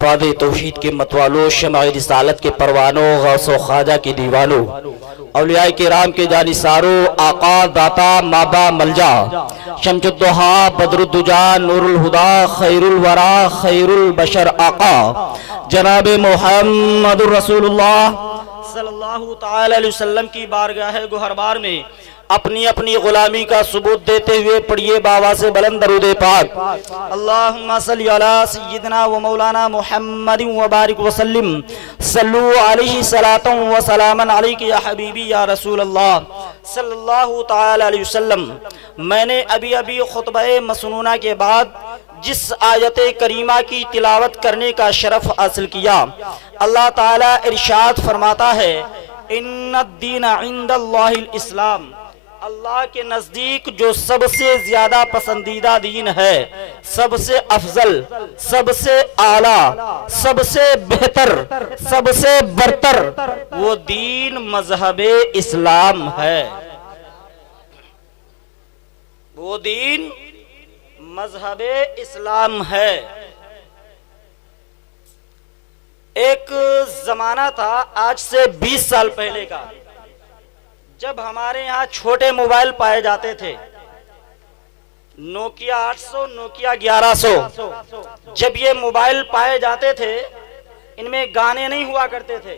बाद तौहीद के मतवालों, शमाए रिसालत के परवानों, गौस व ख्वाजा के दीवानों, औलियाए किराम के जानिसारों, आका दाता माबा मलजा, शम्सुद्दोहा बदरुद्दुजा नूरुल हुदा खैरुल वरा खैरुल बशर आका जनाब मुहम्मदुर रसूलुल्लाह सल्लल्लाहु तआला अलैहि वसल्लम की बारगाह गुहरबार में अपनी अपनी गुलामी का सबूत देते हुए पढ़िए बाबा से बुलंद दरूद पाक। अल्लाहुम्मा सल्ली अला सय्यिदना व मौलाना मुहम्मदिन व बारिक व सल्लिम सल्लु अलैहि सलातन व सलामन अलैका या हबीबी या रसूल अल्लाह सल्लल्लाहु तआला अलैहि वसल्लम। मैंने अभी अभी खुतबे मसनूना के बाद जिस आयत करीमा की तिलावत करने का शरफ हासिल किया, अल्लाह ताला इरशाद फरमाता है, इन्नद्दीन इंदल्लाहिल इस्लाम, अल्लाह के नज़दीक जो सबसे ज़्यादा पसंदीदा दीन है, सबसे अफजल, सबसे आला, सबसे बेहतर, सबसे बरतर, वो दीन मजहबे इस्लाम है। वो दीन मजहबे इस्लाम है। एक जमाना था आज से 20 साल पहले का, जब हमारे यहाँ छोटे मोबाइल पाए जाते थे, नोकिया 800, नोकिया 1100। जब ये मोबाइल पाए जाते थे, इनमें गाने नहीं हुआ करते थे।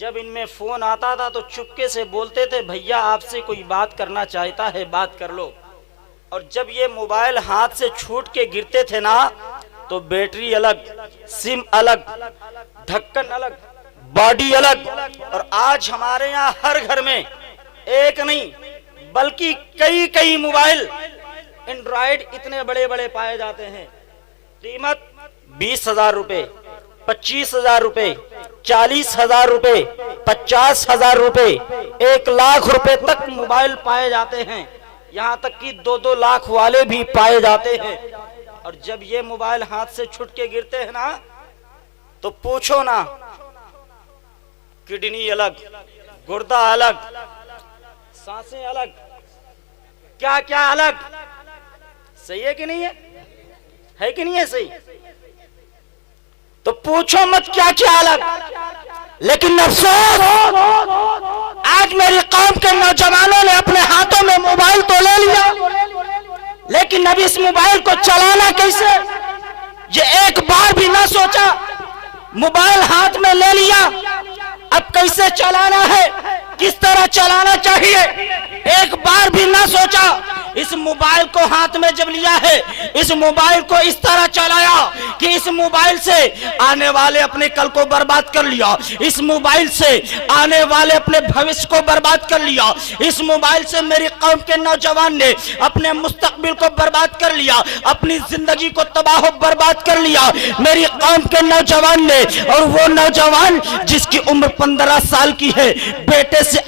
जब इनमें फोन आता था तो चुपके से बोलते थे, भैया आपसे कोई बात करना चाहता है, बात कर लो। और जब ये मोबाइल हाथ से छूट के गिरते थे ना, तो बैटरी अलग, सिम अलग, ढक्कन अलग, बॉडी अलग। और आज हमारे यहाँ हर घर में एक नहीं बल्कि कई कई मोबाइल एंड्रॉयड इतने बड़े बड़े पाए जाते हैं। कीमत 20,000 रुपए, 25,000 रुपए, 40,000 रुपए, 50,000 रुपए, 1 लाख रुपए तक मोबाइल पाए जाते हैं। यहाँ तक कि 2-2 लाख वाले भी पाए जाते हैं। और जब ये मोबाइल हाथ से छूट के गिरते हैं ना, तो पूछो ना, किडनी अलग, गुर्दा अलग, सांसें अलग, क्या क्या अलग। सही है कि नहीं है कि नहीं है सही? तो पूछो मत क्या क्या अलग। लेकिन अफसोस, आज मेरी कौम के नौजवानों ने अपने हाथों में मोबाइल तो ले लिया, लेकिन अब इस मोबाइल को चलाना कैसे, ये एक बार भी ना सोचा। मोबाइल हाथ में ले लिया, अब कैसे चलाना है, किस तरह चलाना चाहिए, एक बार भी ना सोचा। इस मोबाइल को हाथ में जब लिया है, इस मोबाइल को इस तरह चलाया कि इस मोबाइल से आने वाले अपने कल को बर्बाद कर लिया, इस मोबाइल से आने वाले अपने भविष्य को बर्बाद कर लिया, इस मोबाइल से मेरी कौम के नौजवान ने अपने मुस्तकबिल को बर्बाद कर लिया, अपनी जिंदगी को तबाह बर्बाद कर लिया मेरी कौम के नौजवान ने। और वो नौजवान जिसकी उम्र 15 साल की है, बेटे से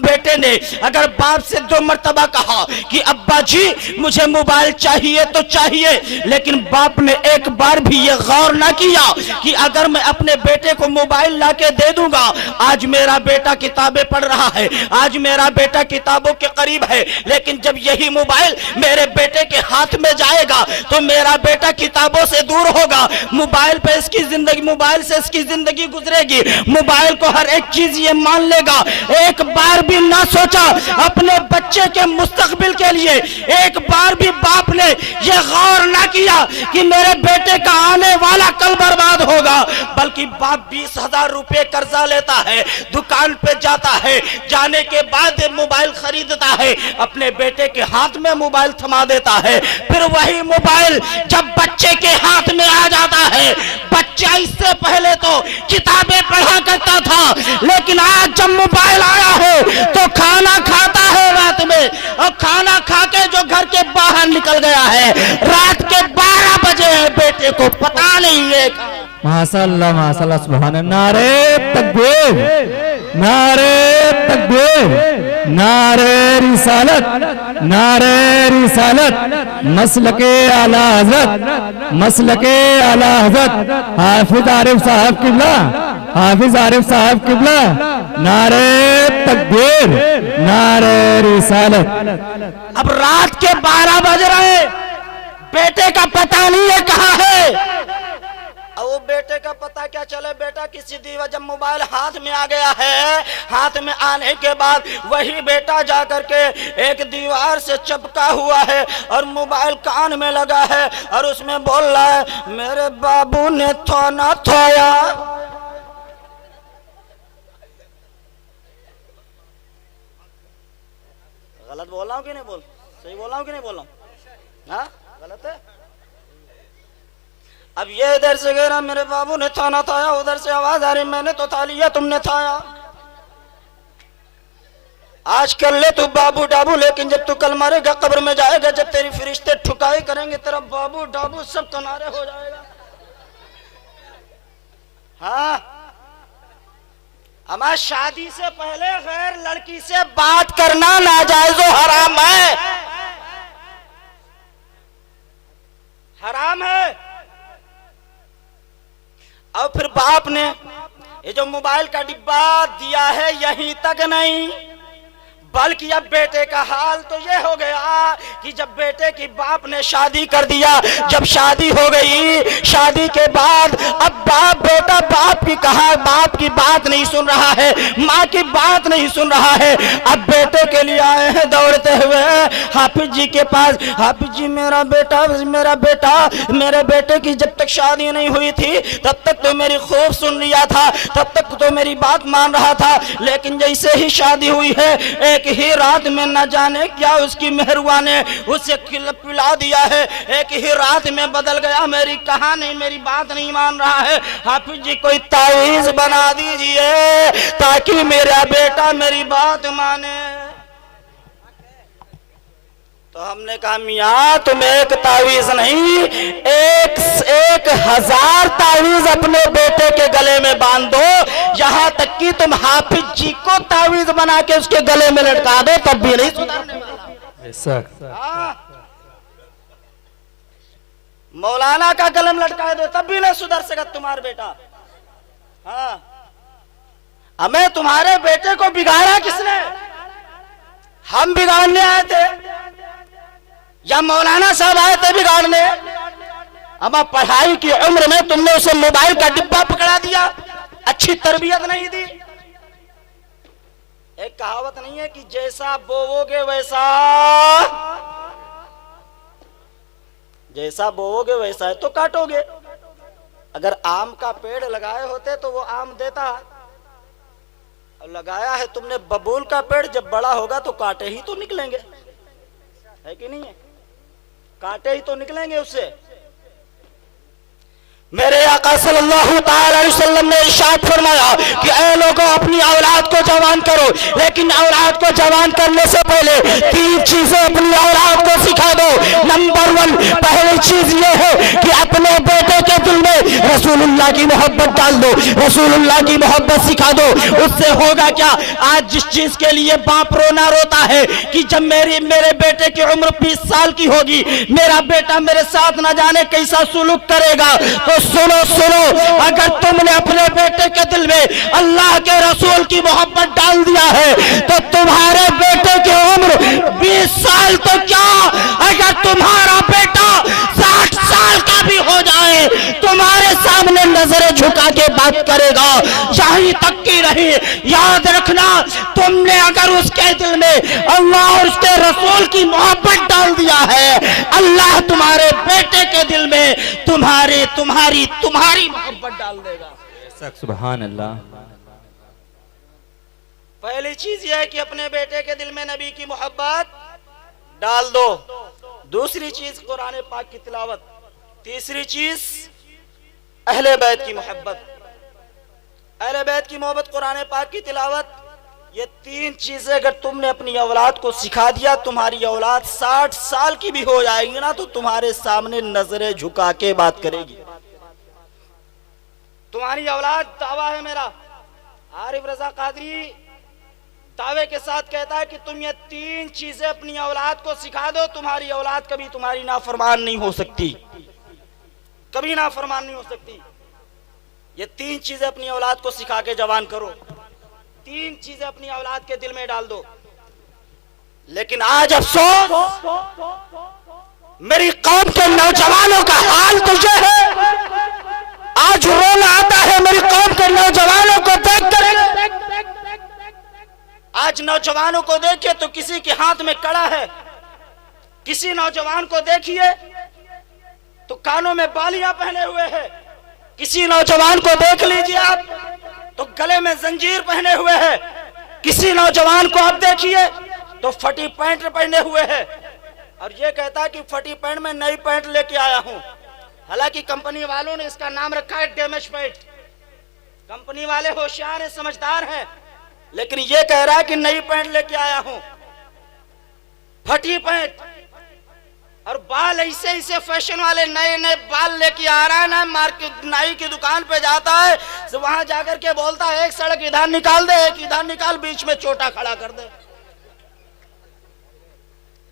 बेटे ने अगर बाप से 2 मरतबा कहा कि अब्बा जी मुझे मोबाइल चाहिए तो चाहिए, लेकिन बाप ने एक बार भी ये गौर ना किया कि अगर मैं अपने बेटे को मोबाइल लाके दे दूंगा, आज मेरा बेटा किताबें पढ़ रहा है, आज मेरा बेटा किताबों के करीब है, लेकिन जब यही मोबाइल मेरे बेटे के हाथ में जाएगा तो मेरा बेटा किताबों से दूर होगा, मोबाइल पे इसकी जिंदगी, मोबाइल से इसकी जिंदगी गुजरेगी, मोबाइल को हर एक चीज ये मान लेगा। एक बार भी ना सोचा अपने बच्चे के मुस्तकबिल के लिए, एक बार भी बाप ने यह गौर ना किया कि मेरे बेटे का आने वाला कल बर्बाद होगा, बल्कि बाप 20,000 रुपए कर्जा लेता है, दुकान पे जाता है, जाने के बाद मोबाइल खरीदता है, अपने बेटे के हाथ में मोबाइल थमा देता है। फिर वही मोबाइल जब बच्चे के हाथ में आ जाता है, बच्चा इससे पहले तो किताबें पढ़ा करता था, लेकिन आज जब मोबाइल आया है तो खाना खाता है रात में, और खाना खा के जो घर के बाहर निकल गया है, रात के 12 बजे बेटे को पता नहीं है। माशाअल्लाह माशाअल्लाह सुभान अल्लाह। नारे तकबीर, नारे तकबीर, नारे रिसालत, नारे रिसालत, मसलके आला हज़रत, मसलके आला हज़रत हाफिज आरिफ साहब किबला, हाफिज आरिफ साहब किबला। नारे तकबीर, नारे रिसालत। अब रात के 12 बज रहे, बेटे का पता नहीं है कहाँ है। वो बेटे का पता क्या चले, बेटा किसी दीवा जब मोबाइल हाथ में आ गया है, हाथ में आने के बाद वही बेटा जा करके एक दीवार से चिपका हुआ है और मोबाइल कान में लगा है और उसमें बोल रहा है मेरे बाबू ने थोना थोया। गलत बोल रहा हूँ कि नहीं बोल, सही बोल रहा हूँ कि नहीं बोल रहा हूँ? हाँ गलत है। अब ये इधर से कह रहा मेरे बाबू ने थाना थाया, उधर से आवाज आ रही मैंने तो था लिया तुमने थाया। आज कर ले तू बाबू डाबू, लेकिन जब तू कल मरेगा कब्र में जाएगा, जब तेरी फरिश्ते ठुकाई करेंगे तेरा बाबू डाबू सब किनारे हो जाएगा। हाँ हमारी शादी से पहले गैर लड़की से बात करना नाजायज और हराम है, हराम है। और फिर बाप ने ये जो मोबाइल का डिब्बा दिया है यहीं तक नहीं, बल्कि अब बेटे का हाल तो ये हो गया कि जब बेटे की बाप ने शादी कर दिया, जब शादी हो गई, शादी के बाद अब बेटा बाप की बात नहीं सुन रहा है, माँ की बात नहीं सुन रहा है। अब बेटे के लिए आए हैं दौड़ते हुए हाफिज जी के पास, हाफिज जी मेरा बेटा मेरे बेटे की जब तक शादी नहीं हुई थी तब तक तो मेरी खूब सुन लिया था, तब तक तो मेरी बात मान रहा था, लेकिन जैसे ही शादी हुई है एक ही रात में न जाने क्या उसकी मेहरबानी ने उसे पिला दिया है, एक ही रात में बदल गया, मेरी कहानी मेरी बात नहीं मान रहा है। हाफिज जी कोई तावीज बना दीजिए ताकि मेरा बेटा मेरी बात माने। तो हमने कहा मियाँ तुम एक तावीज नहीं 1000 तावीज अपने बेटे के गले में बांध दो, यहाँ तक कि तुम हाफिज जी को तावीज बना के उसके गले में लटका दो तब भी नहीं सुधरने वाला। मौलाना का गले में लटका दो तब भी नहीं सुधर सका तुम्हारा बेटा। हाँ हमें तुम्हारे बेटे को बिगाड़ा किसने? हम बिगाड़ने आए थे या मौलाना साहब आए थे बिगाड़ने? अब पढ़ाई की उम्र में तुमने उसे मोबाइल का डिब्बा पकड़ा दिया, अच्छी तरबियत नहीं दी। एक कहावत नहीं है कि जैसा बोओगे वैसा है तो काटोगे। अगर आम का पेड़ लगाए होते तो वो आम देता, लगाया है तुमने बबूल का पेड़, जब बड़ा होगा तो कांटे ही तो निकलेंगे, है कि नहीं है? कांटे ही तो निकलेंगे उससे। मेरे आका सल्लल्लाहु अलैहि वसल्लम ने इरशाद फरमाया कि ऐ लोगों अपनी औलाद को जवान करो, लेकिन औलाद को जवान करने से पहले 3 चीजें अपनी औलाद को सिखा दो। नंबर 1 पहली चीज ये है कि अपने बेटे के दिल में रसूलुल्लाह की मोहब्बत डाल दो, रसूलुल्लाह की मोहब्बत सिखा दो। उससे होगा क्या? आज जिस चीज के लिए बाप रोना रोता है कि जब मेरे बेटे की उम्र 20 साल की होगी, मेरा बेटा मेरे साथ न जाने कैसा सुलूक करेगा, तो सुनो अगर तुमने अपने बेटे के दिल में अल्लाह के रसूल की मोहब्बत डाल दिया है तो तुम्हारे बेटे की उम्र 20 साल तो क्या, अगर तुम्हारा बेटा 60 साल का भी हो जाए तुम्हारे सामने नजरें झुका के बात करेगा, यहीं तक की रही। याद रखना, तुमने अगर उसके दिल में अल्लाह और उसके रसूल की मोहब्बत डाल दिया है, अल्लाह तुम्हारे बेटे के दिल में तुम्हारी मोहब्बत डाल देगा। सुभान अल्लाह। पहली चीज यह है कि अपने बेटे के दिल में नबी की मोहब्बत डाल दो। दूसरी चीज कुरान पाक की तिलावत। तीसरी चीज अहले बैत की मोहब्बत। अहले बैत की मोहब्बत, कुरान पाक की तिलावत, ये 3 चीजें अगर तुमने अपनी औलाद को सिखा दिया, तुम्हारी औलाद 60 साल की भी हो जाएगी ना तो तुम्हारे सामने नजरें झुका के बात करेगी। तुम्हारी औलाद, दावा है मेरा, आरिफ रजा कादरी दावे के साथ कहता है कि तुम ये 3 चीजें अपनी औलाद को सिखा दो, तुम्हारी औलाद कभी तुम्हारी नाफरमान नहीं हो सकती, कभी नाफरमान नहीं हो सकती। ये 3 चीजें अपनी औलाद को सिखा के जवान करो, 3 चीजें अपनी औलाद के दिल में डाल दो। लेकिन आज अफसोस, मेरी कौम के नौजवानों का हाल तो ये है, आज रोना आता है मेरी कौम के नौजवानों को देख कर। आज नौजवानों को देखिए तो किसी के हाथ में कड़ा है, किसी नौजवान को देखिए तो कानों में बालियां पहने हुए हैं, किसी नौजवान को देख लीजिए आप तो गले में जंजीर पहने हुए हैं, किसी नौजवान को आप देखिए तो फटी पैंट पहने हुए हैं और ये कहता है कि फटी पैंट में नई पैंट लेके आया हूं। हालांकि कंपनी वालों ने इसका नाम रखा है डैमेज पैंट। कंपनी वाले होशियार हैं, समझदार हैं, लेकिन ये कह रहा है कि नई पैंट लेके आया हूं, फटी पैंट। और बाल ऐसे ऐसे फैशन वाले नए नए बाल लेके आ रहा है ना, मार्केट नाई की दुकान पे जाता है तो वहां जाकर के बोलता है एक सड़क इधर निकाल दे, एक इधर निकाल, बीच में चोटा खड़ा कर दे।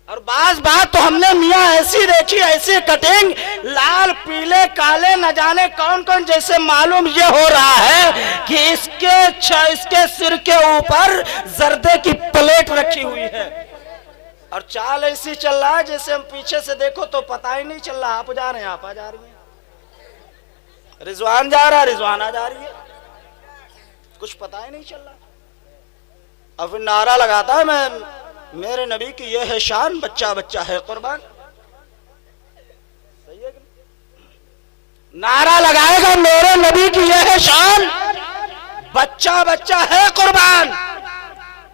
और बात तो हमने मियां ऐसी देखी, ऐसी कटिंग, लाल पीले काले न जाने कौन कौन, जैसे मालूम ये हो रहा है कि इसके सिर के ऊपर जर्दे की प्लेट रखी हुई है और चाल ऐसी चल रहा है जैसे हम पीछे से देखो तो पता ही नहीं चल रहा आप जा रहे हैं आप आ जा रही है, रिजवान जा रहा है रिजवान आ जा रही है, कुछ पता ही नहीं चल रहा। और फिर नारा लगाता है मैं मेरे नबी की ये है शान, बच्चा बच्चा है कुर्बान। सही है कि नारा लगाएगा मेरे नबी की ये है शान, बच्चा बच्चा है कुर्बान।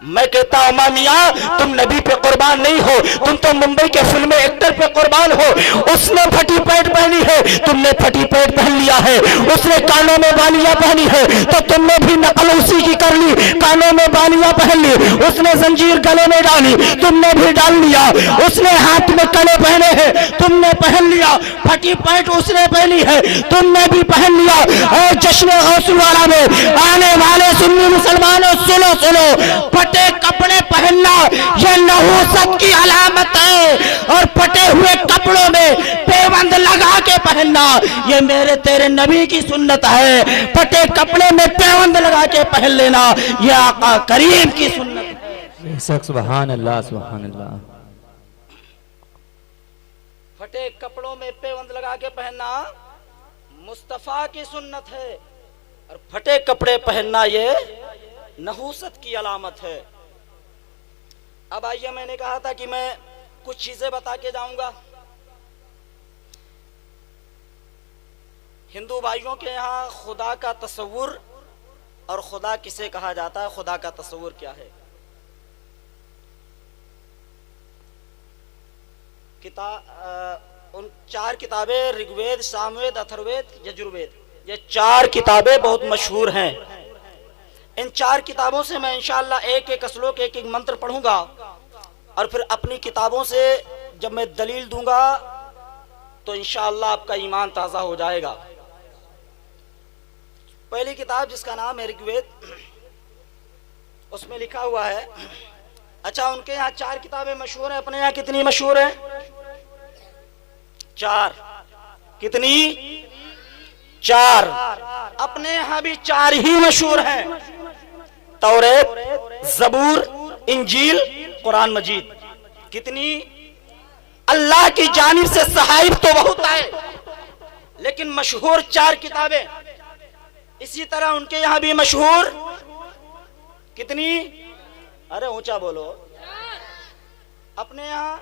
मैं कहता हूं मां मियां तुम नबी पे कुर्बान नहीं हो, तुम तो मुंबई के फिल्म एक्टर पे कुर्बान हो। उसने फटी पैंट पहनी है, तुमने फटी पैंट पहन लिया है। उसने कानों में बालियां पहनी है तो तुमने भी नकल उसी की कर ली, कानों में बालियां पहन ली। उसने जंजीर गले में डाली, तुमने भी डाल लिया। उसने हाथ में कड़े पहने हैं, तुमने पहन लिया। फटी पैंट उसने पहनी है, तुमने भी पहन लिया। और जश्न गौसुवाला में आने वाले सुन्नी मुसलमानों सुनो सुनो, फटे कपड़े पहनना यह नहूसत की अलामत है और फटे हुए कपड़ों में पेबंद लगा के पहनना यह मेरे तेरे नबी की सुन्नत है। फटे कपड़े में पेबंद लगा के पहन लेना यह आका करीम की सुन्नत है। सुभान अल्लाह सुभान अल्लाह। फटे कपड़ों में पेबंद लगा के पहनना मुस्तफा की सुन्नत है और फटे कपड़े पहनना ये नहूसत की अलामत है। अब आइए, मैंने कहा था कि मैं कुछ चीजें बता के जाऊंगा। हिंदू भाइयों के यहाँ खुदा का तस्वुर और खुदा किसे कहा जाता है, खुदा का तस्वुर क्या है। उन चार किताबें ऋग्वेद, सामवेद, अथर्ववेद, यजुर्वेद, ये चार किताबें बहुत मशहूर हैं। इन चार किताबों से मैं इंशाअल्लाह एक एक श्लोक एक एक मंत्र पढ़ूंगा और फिर अपनी किताबों से जब मैं दलील दूंगा तो इंशाअल्लाह आपका ईमान ताज़ा हो जाएगा। पहली किताब जिसका नाम है ऋग्वेद, उसमें लिखा हुआ है। अच्छा, उनके यहाँ चार किताबें मशहूर हैं, अपने यहाँ कितनी मशहूर हैं? चार। कितनी? चार। अपने यहाँ भी चार ही मशहूर हैं, तौरेत, ज़बूर, इंजील, कुरान मजीद। कितनी? अल्लाह की जानिब से सहाइफ तो बहुत आए लेकिन मशहूर चार किताबें। इसी तरह उनके यहाँ भी मशहूर कितनी? अरे ऊंचा बोलो। अपने यहाँ,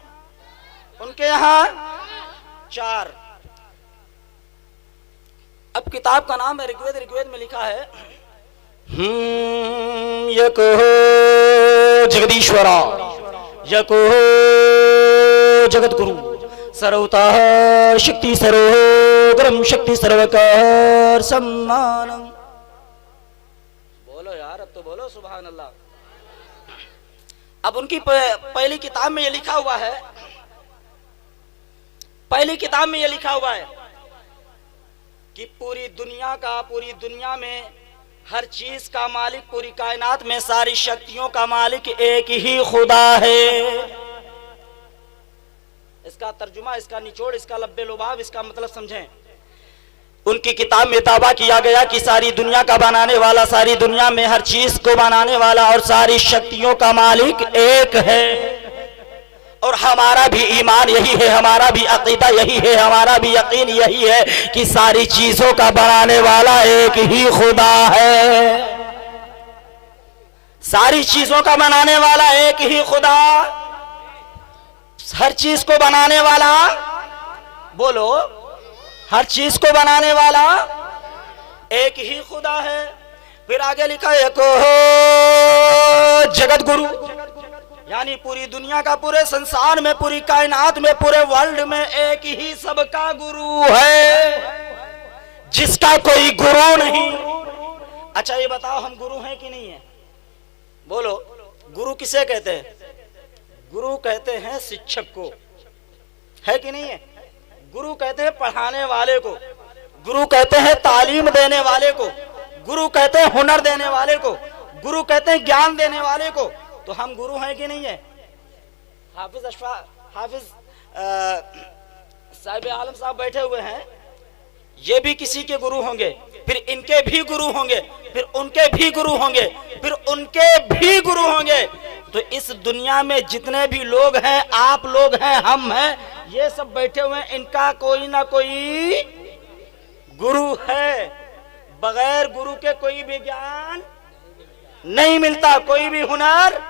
उनके यहाँ चार। अब किताब का नाम है ऋग्वेद। ऋग्वेद में लिखा है यको जगदीश्वरा, यको जगत गुरु, सर्वता शक्ति सर्वोग्रम शक्ति सर्वकार सम्मानम। बोलो यार, अब तो बोलो सुभान अल्लाह। अब उनकी पहली किताब में ये लिखा हुआ है, पहली किताब में ये लिखा हुआ है कि पूरी दुनिया में हर चीज का मालिक, पूरी कायनात में सारी शक्तियों का मालिक एक ही खुदा है। इसका तर्जुमा, इसका निचोड़, इसका लब्बे लुबाब, इसका मतलब समझें। उनकी किताब में दावा किया गया कि सारी दुनिया का बनाने वाला, सारी दुनिया में हर चीज को बनाने वाला और सारी शक्तियों का मालिक एक है और हमारा भी ईमान यही है, हमारा भी अकीदा यही है, हमारा भी यकीन यही है कि सारी चीजों का बनाने वाला एक ही खुदा है। सारी चीजों का बनाने वाला एक ही खुदा, हर चीज को बनाने वाला, बोलो, हर चीज को बनाने वाला एक ही खुदा है। फिर आगे लिखा एक जगत गुरु, यानी पूरी दुनिया का, पूरे संसार में, पूरी कायनात में, पूरे वर्ल्ड में एक ही सबका गुरु है, जिसका कोई गुरु नहीं। अच्छा ये बताओ, हम गुरु हैं कि नहीं है? बोलो, गुरु किसे कहते हैं? गुरु कहते हैं शिक्षक को, है कि नहीं है? गुरु कहते हैं पढ़ाने वाले को, गुरु कहते हैं तालीम देने वाले को, गुरु कहते हैं हुनर देने वाले को, गुरु कहते हैं ज्ञान देने वाले को। तो हम गुरु हैं कि नहीं है? हाफिज साहिब आलम साहब बैठे हुए हैं, ये भी किसी के गुरु होंगे, फिर इनके भी गुरु होंगे, फिर उनके भी गुरु होंगे, फिर उनके भी गुरु होंगे। तो इस दुनिया में जितने भी लोग हैं, आप लोग हैं, हम हैं, ये सब बैठे हुए हैं, इनका कोई ना कोई गुरु है। बगैर गुरु के कोई भी ज्ञान नहीं मिलता, कोई भी हुनर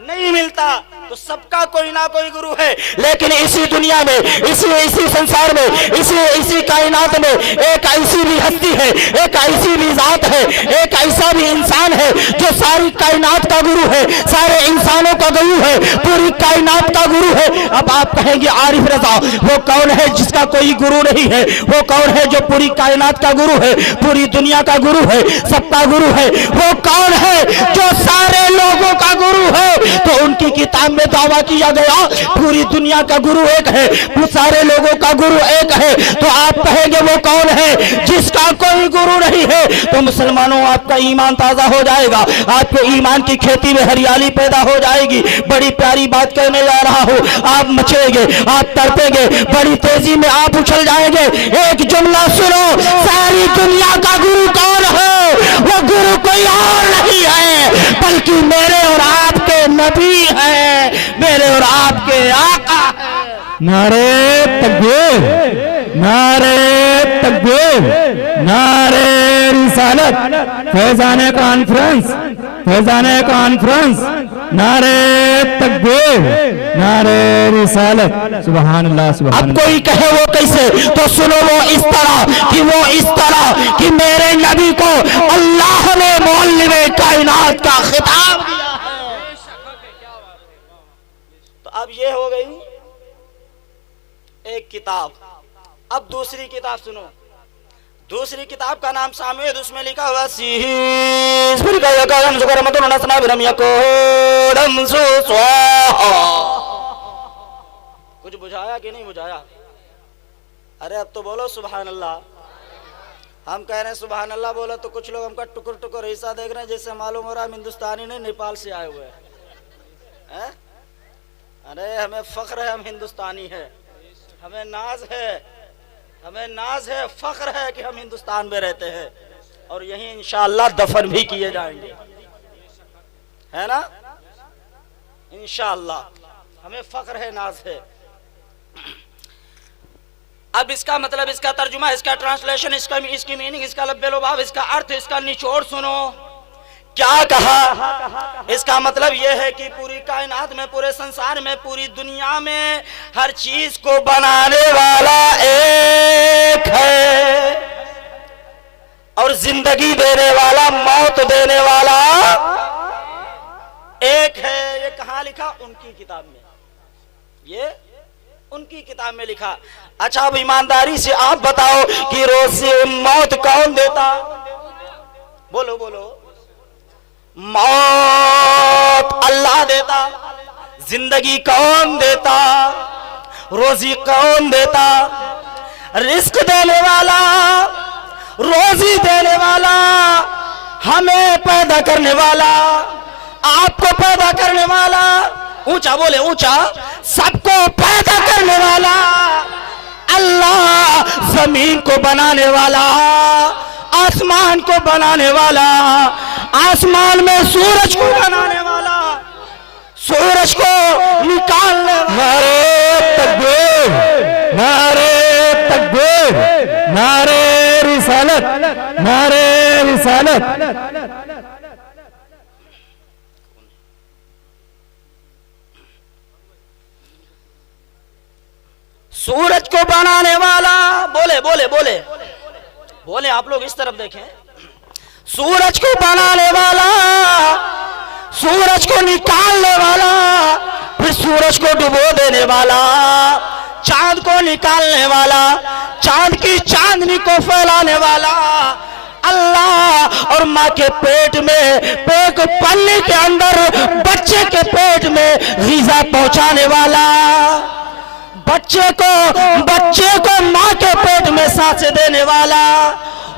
नहीं मिलता। तो सबका कोई ना कोई गुरु है। लेकिन इसी दुनिया में, इसी संसार में, इसी कायनात में एक ऐसी भी हस्ती है, एक ऐसी भी जात है, एक ऐसा भी इंसान है जो सारी कायनात का गुरु है, सारे इंसानों का गुरु है, पूरी कायनात का गुरु है। अब आप कहेंगे आरिफ रजा, वो कौन है जिसका कोई गुरु नहीं है? वो कौन है जो पूरी कायनात का गुरु है, पूरी दुनिया का गुरु है, सबका गुरु है? वो कौन है जो सारे लोगों का गुरु है? तो उनकी किताब में दावा किया गया पूरी दुनिया का गुरु एक है, वो सारे लोगों का गुरु एक है। तो आप कहेंगे वो कौन है जिसका कोई गुरु नहीं है? तो मुसलमानों, आपका ईमान ताजा हो जाएगा, आपके ईमान की खेती में हरियाली पैदा हो जाएगी। बड़ी प्यारी बात कहने जा रहा हूँ, आप मचेंगे, आप तड़पेंगे, बड़ी तेजी में आप उछल जाएंगे। एक जुमला सुनो, सारी दुनिया का गुरु कौन है? वो गुरु कोई और नहीं है बल्कि मेरे और आपके नबी है, मेरे और आपके आका है। नारे तकबीर, नारे तकबीर, नारे रिसालत, फैजाने कॉन्फ्रेंस, फैजाने कॉन्फ्रेंस, नारे तकबीर, नारे रिसालत। सुभान अल्लाह, सुभान। अब कोई कहे वो कैसे? तो सुनो, वो इस तरह कि मेरे नबी को अल्लाह ने मौलिम कायनात का खिताब दिया है। तो अब ये हो गई एक किताब। अब दूसरी किताब सुनो। दूसरी किताब का नाम सामेद, उसमें लिखा हुआ कुछ बुझाया कि नहीं बुझाया? अरे अब तो बोलो सुभान अल्लाह। हम कह रहे हैं सुभान अल्लाह बोलो, तो कुछ लोग हमका टुकुर टुकुर ऐसा देख रहे हैं जैसे मालूम हो रहा है हम हिंदुस्तानी नहीं, नेपाल से आए हुए हैं। अरे हमें फख्र है, हम हिंदुस्तानी है, हमें नाज है, हमें नाज है, फख्र है कि हम हिंदुस्तान में रहते हैं और यहीं इंशाअल्लाह दफन भी किए जाएंगे, है ना? इंशाअल्लाह हमें फख्र है, नाज है। अब इसका मतलब, इसका तर्जुमा, इसका ट्रांसलेशन, इसकी मीनिंग, इसका लब्बे-लुबाब, इसका अर्थ, इसका निचोड़ सुनो। क्या कहा? इसका मतलब यह है कि पूरी कायनात में, पूरे संसार में, पूरी दुनिया में हर चीज को बनाने वाला एक है और जिंदगी देने वाला, मौत देने वाला एक है। ये कहाँ लिखा? उनकी किताब में, ये उनकी किताब में लिखा। अच्छा, अब ईमानदारी से आप बताओ कि रोज से मौत कौन देता? बोलो बोलो। मौत अल्लाह देता, जिंदगी कौन देता? रोजी कौन देता? रिस्क देने वाला, रोजी देने वाला, हमें पैदा करने वाला, आपको पैदा करने वाला, ऊंचा बोले ऊंचा, सबको पैदा करने वाला अल्लाह, जमीन को बनाने वाला, आसमान को बनाने वाला, आसमान में सूरज को बनाने वाला, सूरज को निकालने नारे तकबीर, नारे तकबीर, नारे रिसालत, नारे रिसालत। सूरज को बनाने वाला, बोले बोले बोले बोले, आप लोग इस तरफ देखें। सूरज को बनाने वाला, सूरज को निकालने वाला, फिर सूरज को डुबो देने वाला, चांद को निकालने वाला, चांद की चांदनी को फैलाने वाला अल्लाह, और माँ के पेट में एक पन्नी के अंदर बच्चे के पेट में ग़िज़ा पहुंचाने वाला, बच्चे को माँ के पेट में सांसें देने वाला,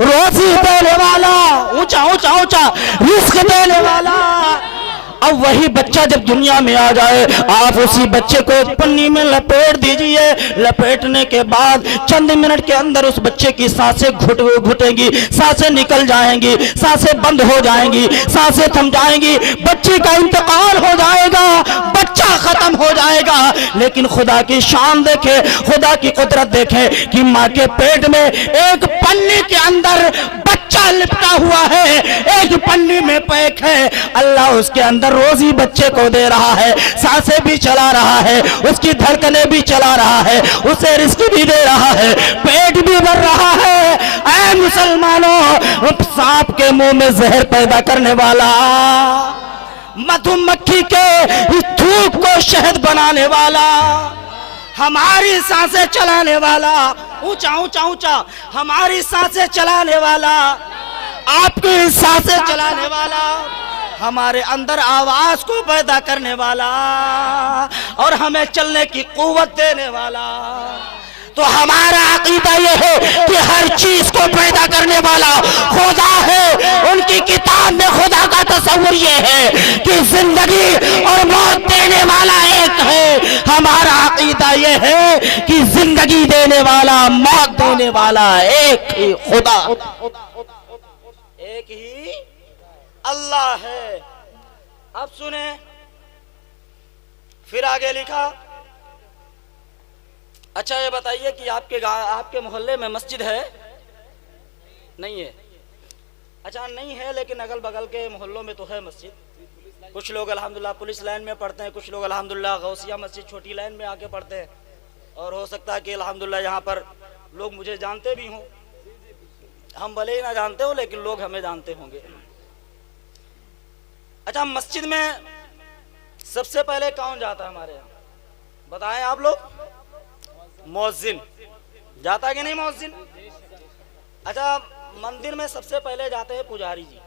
रोजी देने वाला, ऊंचा ऊंचा ऊंचा रिस्क देने वाला। अब वही बच्चा जब दुनिया में आ जाए, आप उसी बच्चे को एक पन्नी में लपेट दीजिए। लपेटने के बाद चंद मिनट के अंदर उस बच्चे की सांसें घुटेंगी, सांसें निकल जाएंगी, सांसें बंद हो जाएंगी, सांसें थम जाएंगी, बच्चे का इंतकाल हो जाएगा, बच्चा खत्म हो जाएगा। लेकिन खुदा की शान देखे, खुदा की कुदरत देखे कि माँ के पेट में एक पन्नी के अंदर बच्चा लिपटा हुआ है, एक पन्नी में पैक है। अल्लाह उसके अंदर रोजी बच्चे को दे रहा है, सांसें भी चला रहा है, उसकी धड़कनें भी चला रहा है, उसे रिस्क भी दे रहा है, पेट भी भर रहा है। ऐ मुसलमानों, सांप के मुंह में जहर पैदा करने वाला, मधुमक्खी के धूप को शहद बनाने वाला, हमारी सांसें चलाने वाला, ऊंचा ऊंचा ऊंचा हमारी सांसें चलाने वाला, आपकी सांसें चलाने वाला, हमारे अंदर आवाज को पैदा करने वाला और हमें चलने की कुव्वत देने वाला। तो हमारा अकीदा यह है कि हर चीज को पैदा करने वाला खुदा है। उनकी किताब में खुदा का तस्वीर यह है कि जिंदगी और मौत देने वाला एक है। हमारा अकीदा यह है कि जिंदगी देने वाला, मौत देने वाला एक ही खुदा, एक ही अल्लाह है। अब सुने, फिर आगे लिखा। अच्छा ये बताइए कि आपके मोहल्ले में मस्जिद है? नहीं है? अच्छा नहीं है, लेकिन अगल बगल के मोहल्लों में तो है मस्जिद। कुछ लोग अल्हम्दुलिल्लाह पुलिस लाइन में पढ़ते हैं, कुछ लोग अल्हम्दुलिल्लाह गौसिया मस्जिद छोटी लाइन में आके पढ़ते हैं, और हो सकता है कि अल्हम्दुलिल्लाह यहाँ पर लोग मुझे जानते भी हों। हम भले ही ना जानते हो, लेकिन लोग हमें जानते होंगे। अच्छा, मस्जिद में सबसे पहले कौन जाता है हमारे यहाँ? बताएं आप लोग। मौज़िन जाता है कि नहीं? मौज़िन। अच्छा, मंदिर में सबसे पहले जाते हैं पुजारी जी,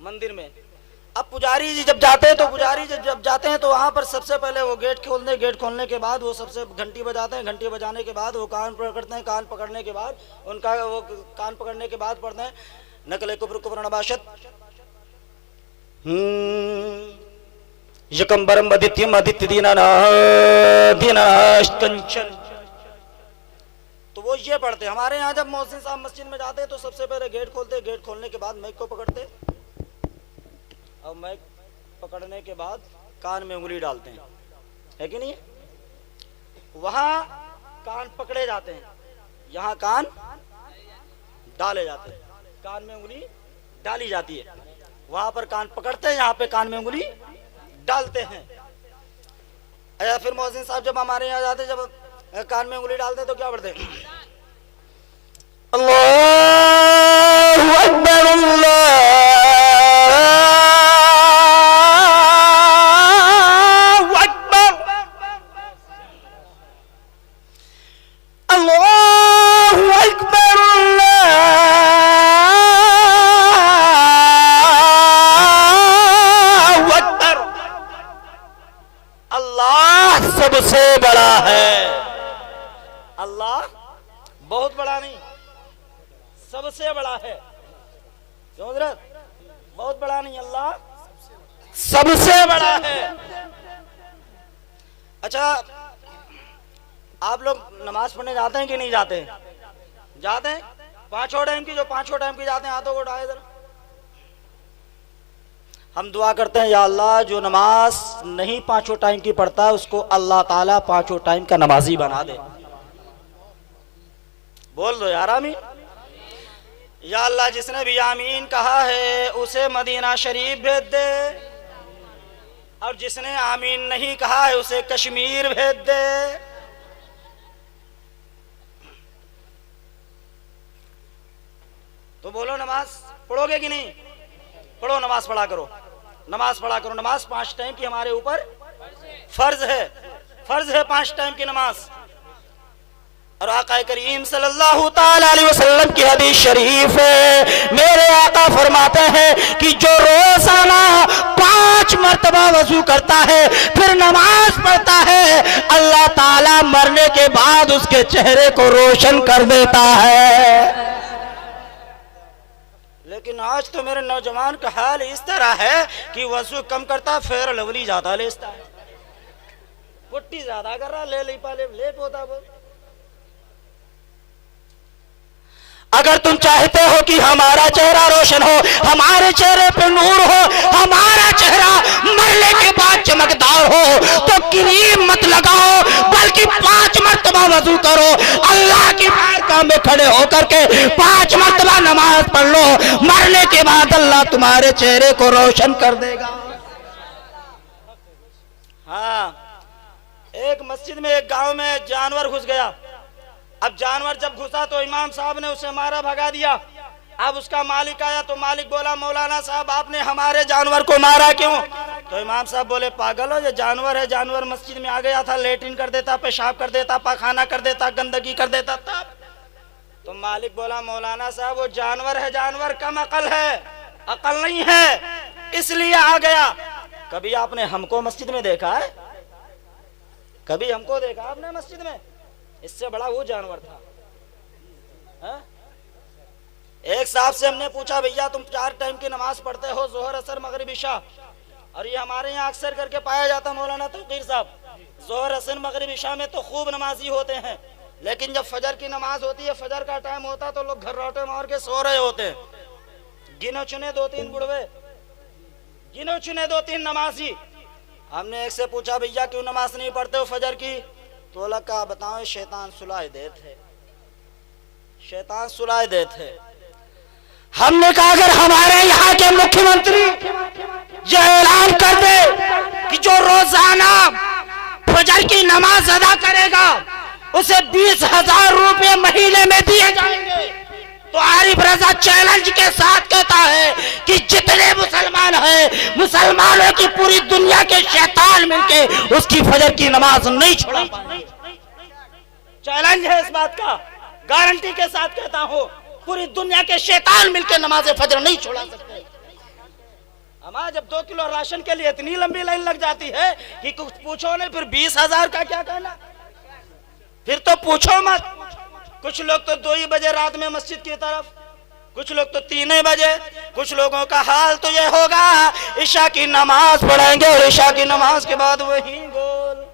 मंदिर में। अब पुजारी जी जब जाते हैं, तो पुजारी जी जब जाते हैं तो वहाँ पर सबसे पहले वो गेट खोलते हैं। गेट खोलने के बाद वो सबसे घंटी बजाते हैं। घंटी बजाने के बाद वो कान पकड़ते हैं। कान पकड़ने के बाद उनका वो कान पकड़ने के बाद पढ़ते हैं नकले कुब्र कुब्र नबाशत यकम्बरम आदित्यम आदित्य दीनानाश्कंचन। तो वो ये पढ़ते। हमारे यहाँ जब मौज़िन साहब मस्जिद में जाते हैं तो सबसे पहले गेट खोलते। गेट खोलने के बाद माइक को पकड़ते, और माइक पकड़ने के बाद कान में उंगली डालते हैं, है कि नहीं? वहां कान पकड़े जाते हैं, यहाँ कान डाले जाते हैं, कान में उंगली डाली जाती है। वहां पर कान पकड़ते हैं, यहाँ पे कान में उंगली डालते हैं। अच्छा, फिर मौज़िन साहब जब हमारे यहाँ जाते, जब कान में उंगली डालते तो क्या पढ़ते हैं? अल्लाहु अकबर, अल्लाहु अकबर, अल्लाहु अकबर, अल्लाहु अकबर। अल्लाह सबसे बड़ा है। अल्लाह बहुत बड़ा नहीं, सबसे बड़ा है। क्यों हज़रत? बहुत बड़ा नहीं, अल्लाह सबसे बड़ा है। अच्छा, आप लोग नमाज पढ़ने जाते हैं कि नहीं जाते? जाते हैं। पांचों टाइम की, जो पांचों टाइम की जाते हैं, हाथों को उठाए इधर। हम दुआ करते हैं, या अल्लाह जो नमाज नहीं पांचों टाइम की पढ़ता उसको अल्लाह ताला पांचों टाइम का नमाजी बना दे। बोल दो यार आमीन। या अल्लाह जिसने भी आमीन कहा है उसे मदीना शरीफ भेज दे, और जिसने आमीन नहीं कहा है उसे कश्मीर भेज दे। तो बोलो नमाज पढ़ोगे कि नहीं? पढ़ो, नमाज पढ़ा करो, नमाज पढ़ा करो। नमाज 5 टाइम की हमारे ऊपर फर्ज है, फर्ज है 5 टाइम की नमाज। और आका करीम सल्लल्लाहु ताला अलैहि वसल्लम की हदीस शरीफ है, मेरे आका फरमाते हैं कि जो रोजाना 5 मरतबा वजू करता है फिर नमाज पढ़ता है, अल्लाह ताला मरने के बाद उसके चेहरे को रोशन कर देता है। लेकिन आज तो मेरे नौजवान का हाल इस तरह है कि वजू कम करता फेयर लवली ज्यादा लेता है, पुट्टी ज्यादा कर रहा, ले पोता बोल। अगर तुम चाहते हो कि हमारा चेहरा रोशन हो, हमारे चेहरे पे नूर हो, हमारा चेहरा मरने के बाद चमकदार हो, तो क्रीम मत लगाओ बल्कि 5 मरतबा वजू करो। अल्लाह की बारगाह में खड़े होकर के 5 मरतबा नमाज पढ़ लो, मरने के बाद अल्लाह तुम्हारे चेहरे को रोशन कर देगा। हाँ, एक मस्जिद में एक गांव में जानवर घुस गया। अब जानवर जब घुसा तो इमाम साहब ने उसे मारा, भगा दिया। अब उसका मालिक आया तो मालिक बोला, मौलाना साहब आपने हमारे जानवर को मारा क्यों? तो इमाम साहब बोले, पागल हो, ये जानवर है, जानवर मस्जिद में आ गया था, लेटरिन कर देता, पेशाब कर देता, पाखाना कर देता, गंदगी कर देता तब। तो मालिक बोला, मौलाना साहब वो जानवर है, जानवर कम अकल है, अकल नहीं है, इसलिए आ गया। कभी आपने हमको मस्जिद में देखा है? कभी हमको देखा आपने मस्जिद में? इससे बड़ा वो जानवर था। हा? एक साहब से हमने पूछा, भैया तुम 4 टाइम की नमाज पढ़ते हो, जोहर असर मगरिब इशा, और ये हमारे यहाँ अक्सर करके पाया जाता मौलाना तौकीर साहब, जोहर असर मगरिब इशा में तो खूब नमाजी होते हैं, लेकिन जब फजर की नमाज होती है, फजर का टाइम होता तो लोग घर्राटे मार के सो रहे होते हैं। गिनो चुने 2-3 बुढ़वे, गिनो चुने 2-3 नमाजी। हमने एक से पूछा, भैया क्यों नमाज नहीं पढ़ते हो फजर की? तो लगा बताओ, शैतान सुलाए देते, शैतान सुलाए देते। हमने कहा अगर हमारे यहाँ के मुख्यमंत्री ये ऐलान कर दे कि जो रोजाना फजर की नमाज अदा करेगा उसे 20,000 रुपए महीने में दिए जाएंगे, तो आरिफ रजा चैलेंज के साथ कहता है कि जितने मुसलमान हैं, मुसलमानों की पूरी दुनिया के शैतान मिलके उसकी फजर की नमाज नहीं छोड़ा पाएंगे। चैलेंज है इस बात का, गारंटी के साथ कहता हूं, पूरी दुनिया के शैतान मिलके नमाज फजर नहीं छोड़ा सकते। हमारा जब 2 किलो राशन के लिए इतनी लंबी लाइन लग जाती है कि कुछ पूछो नहीं, फिर 20,000 का क्या कहना, फिर तो पूछो मत। कुछ लोग तो 2 ही बजे रात में मस्जिद की तरफ, कुछ लोग तो 3 ही बजे। कुछ लोगों का हाल तो ये होगा, इशा की नमाज पढ़ेंगे और इशा की नमाज के बाद वही गोल।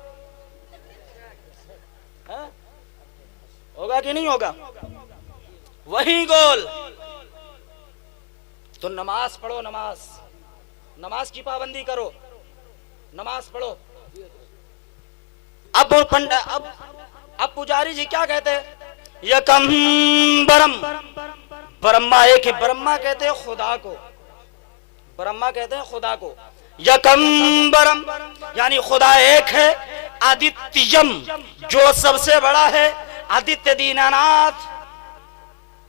होगा कि नहीं होगा? वही गोल। तो नमाज पढ़ो, नमाज, नमाज की पाबंदी करो, नमाज पढ़ो। अब पुजारी जी क्या कहते हैं? यकम बरम, ब्रह्मा एक है, ब्रह्मा कहते हैं खुदा को, ब्रह्मा कहते हैं खुदा को। यकम बरम यानी खुदा एक है। आदित्यम जो सबसे बड़ा है, आदित्य दीनानाथ,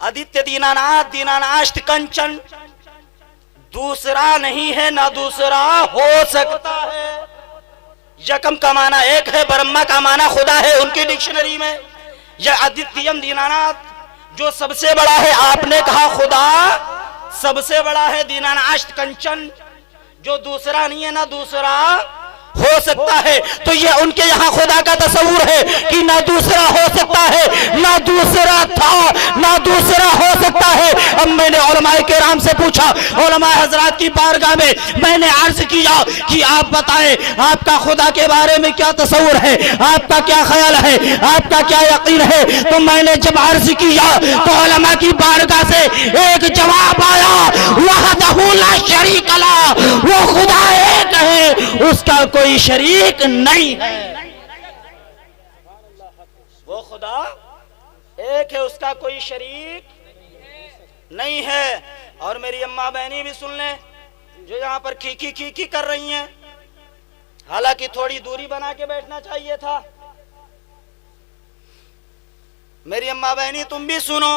आदित्य दीनानाथ, दीनानाष्ट कंचन, दूसरा नहीं है ना दूसरा हो सकता है। यकम का माना एक है, ब्रह्मा का माना खुदा है उनकी डिक्शनरी में। यह आदित्यम दीनानाथ जो सबसे बड़ा है, आपने कहा खुदा सबसे बड़ा है। दीनानाष्ट कंचन जो दूसरा नहीं है ना दूसरा हो सकता है। तो ये उनके यहाँ खुदा का तस्वूर है कि ना दूसरा हो सकता है, ना दूसरा था, ना दूसरा हो सकता है। अब मैंने उलमाए किराम से पूछा, उलमाए हजरात की बारगाह में मैंने अर्ज किया कि आप बताएं आपका खुदा के बारे में क्या तस्वूर है, आपका क्या ख्याल है, आपका क्या यकीन है। तो मैंने जब अर्ज किया तो उलमा की बारगाह से एक जवाब आया, वहदहू ला शरीक ला, वो खुदा एक है, उसका कोई शरीक नहीं है। वो खुदा एक है, उसका कोई शरीक नहीं है। और मेरी अम्मा बहनी भी सुन लें जो यहाँ पर खीखी खीखी कर रही हैं, हालांकि थोड़ी दूरी बना के बैठना चाहिए था। मेरी अम्मा बहनी तुम भी सुनो,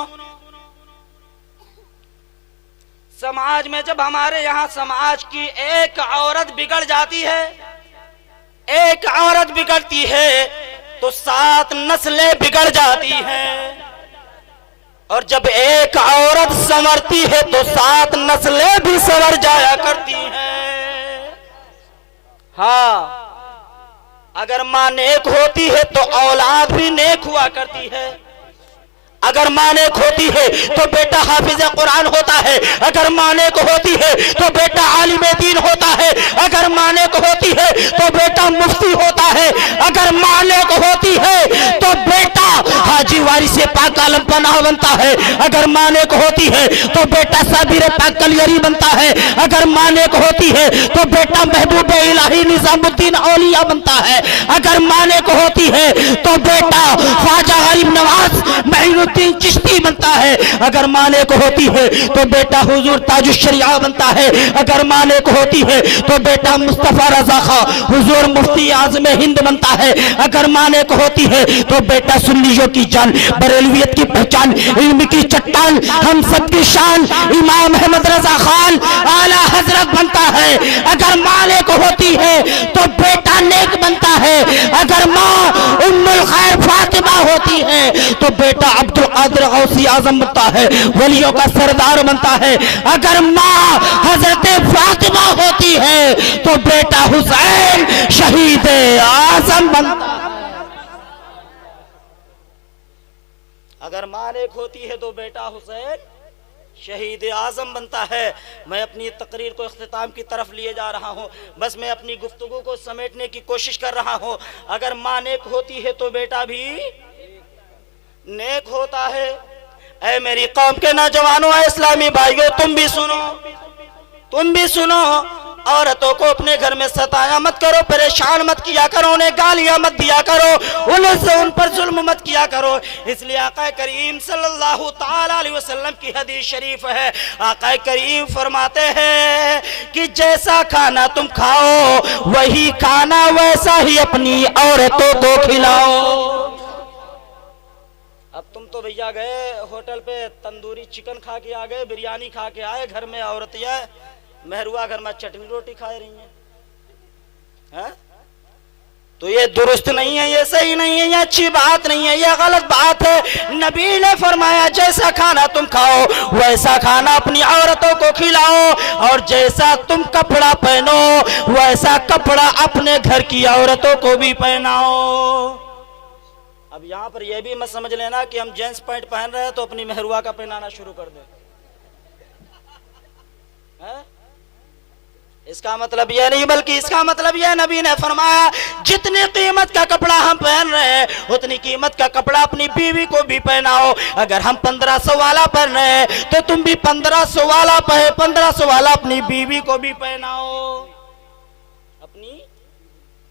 समाज में जब हमारे यहाँ समाज की एक औरत बिगड़ जाती है, एक औरत बिगड़ती है तो 7 नस्लें बिगड़ जाती हैं, और जब एक औरत संवरती है तो 7 नस्लें भी संवर जाया करती हैं। हाँ, अगर मां नेक होती है तो औलाद भी नेक हुआ करती है। अगर मां नेक होती है तो बेटा हाफिज कुरान होता है। अगर मां नेक होती है तो बेटा आलिम दीन होता है। अगर मां नेक होती है तो बेटा मुफ्ती होता है। अगर मां नेक होती है तो बेटा हाजी वारिस पाक आलम पनाह बनता है। अगर मां नेक होती है तो बेटा साबिर पाक कलियरी बनता है। अगर मां नेक होती है तो बेटा महबूब इलाही निजामुद्दीन औलिया बनता है। अगर मां नेक होती है तो बेटा ख्वाजा गरीब नवाज मईनुद्दीन चिश्ती बनता है। अगर मां नेक होती है तो बेटा हुजूर ताजुश शरिया बनता है। अगर मां नेक होती है तो बेटा मुस्तफा रजा खां हुजूर मुफ्ती आज़म हिंद बनता है। अगर मां नेक होती है तो बेटा सुन्नियों की जान, बरेलवियत की पहचान, इल्म की चट्टान, हम सब की शान इमाम अहमद रजा खान आला हजरत बनता है। अगर मां नेक होती है तो बेटा नेक बनता है। अगर मां उम्मुल खैर फातिमा होती है तो बेटा अब्दुल कादिर गौसी आजम बनता है, वलियों का सरदार बनता है। अगर मां हजरत फातिमा होती है तो बेटा हुसैन शहीद आजम बनता है। अगर मां नेक होती है तो बेटा हुसैन शहीद आजम बनता है। मैं अपनी तकरीर को इख्तिताम की तरफ लिए जा रहा हूँ, बस मैं अपनी गुफ्तगू को समेटने की कोशिश कर रहा हूँ। अगर मां नेक होती है तो बेटा भी नेक होता है। ऐ मेरी कौम के नौजवानों, इस्लामी भाइयों, तुम भी सुनो, तुम भी सुनो। औरतों को अपने घर में सताया मत करो, परेशान मत किया करो, उन्हें गालियां मत दिया करो, उन पर जुल्म मत किया करो। इसलिए आका करीम सल्लल्लाहु ताला अलैहि वसल्लम की हदीस शरीफ है, आका करीम फरमाते हैं कि जैसा खाना तुम खाओ वही खाना वैसा ही अपनी औरतों को खिलाओ। अब तुम तो भैया गए होटल पे तंदूरी चिकन खा के आ गए, बिरयानी खा के आए, घर में औरतियां मेहरुआ घर में चटनी रोटी खा रही हैं, तो ये दुरुस्त नहीं है, ये सही नहीं है, ये अच्छी बात नहीं है, ये गलत बात है। नबी ने फरमाया जैसा खाना तुम खाओ वैसा खाना अपनी औरतों को खिलाओ, और जैसा तुम कपड़ा पहनो वैसा कपड़ा अपने घर की औरतों को भी पहनाओ। अब यहाँ पर यह भी मत समझ लेना कि हम जेंट्स पैंट पहन रहे हैं तो अपनी मेहरुआ का पहनाना शुरू कर दे। इसका मतलब यह नहीं, बल्कि इसका मतलब यह नबी ने फरमाया जितनी कीमत का कपड़ा हम पहन रहे हैं उतनी कीमत का कपड़ा अपनी बीवी को भी पहनाओ। अगर हम 1500 वाला पहन रहे हैं तो तुम भी 1500 वाला 1500 वाला अपनी बीवी को भी पहनाओ अपनी।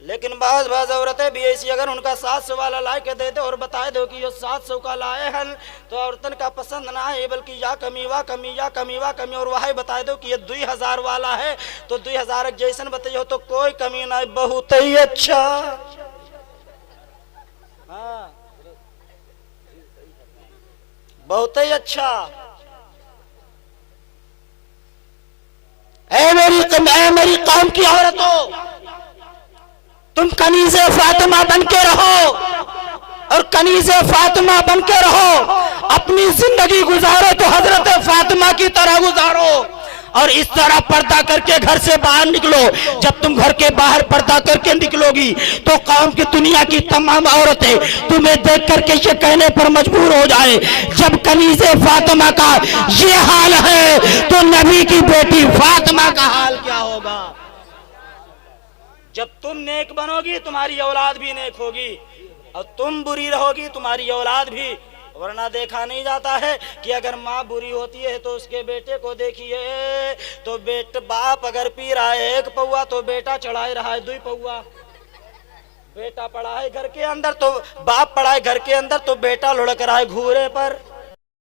लेकिन बाज़ औरतें भी ऐसी, अगर उनका 700 वाला ला के दे दे और बताए दो कि ये 700 का लाए हैं तो औरतन का पसंद ना है, बल्कि या कमी वा कमी या कमी वा कमी, और वह बताए दो कि ये 2000 वाला है तो 2000 जैसन बताइए तो कोई कमी ना, बहुत ही अच्छा। हाँ, बहुत ही अच्छा। ऐ मेरी कौम की औरतों, तुम कनीज़े फातिमा बन के रहो, और कनीज़े फातिमा बन के रहो। अपनी जिंदगी गुजारो तो हजरत फातिमा की तरह गुजारो, और इस तरह पर्दा करके घर से बाहर निकलो। जब तुम घर के बाहर पर्दा करके निकलोगी तो कौम की दुनिया की तमाम औरतें तुम्हें देख करके ये कहने पर मजबूर हो जाए जब कनीज़े फातिमा का ये हाल है तो नबी की बेटी फातिमा का हाल क्या होगा। जब तुम नेक बनोगी तुम्हारी औलाद भी नेक होगी, और तुम बुरी रहोगी तुम्हारी औलाद भी वरना देखा नहीं जाता है कि अगर माँ बुरी होती है तो उसके बेटे को देखिए, तो बाप अगर पी रहा है 1 पौआ तो बेटा चढ़ाए रहा है 2 पौआ। बेटा पड़ा है घर के अंदर तो बाप पड़ा है घर के अंदर तो बेटा लुढ़क रहा है घूरे पर।